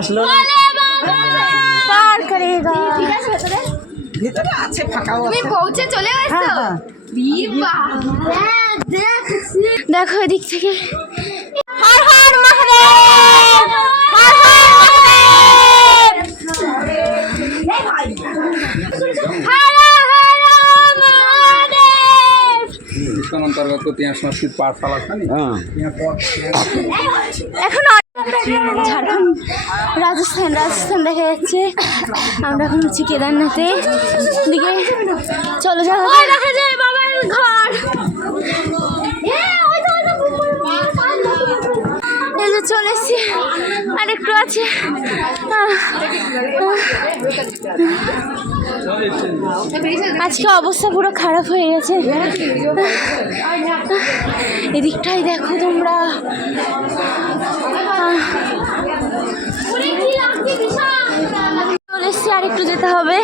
আসলো पार करेगा ভিতরে আছে ফাঁকা তুমি পৌঁছে চলে গেছো দেখো এদিক থেকে হর হর মহাদেব হর হর মহাদেব হর হর মহাদেব इसका अंतर्गत तो यहाँ संस्कृत पाठशाला था नहीं यहाँ এখন ঝাড়খণ্ড রাজস্থান দেখা যাচ্ছে আমরা এখন হচ্ছি কেদারনাথে দিকে চলো যাও দেখা যায় বাবার ঘর এই যে চলে এসছি আরেকটু আছে আজকে অবস্থা পুরো খারাপ হয়ে গেছে এদিকটাই দেখো তোমরা চলে এসছি আরেকটু যেতে হবে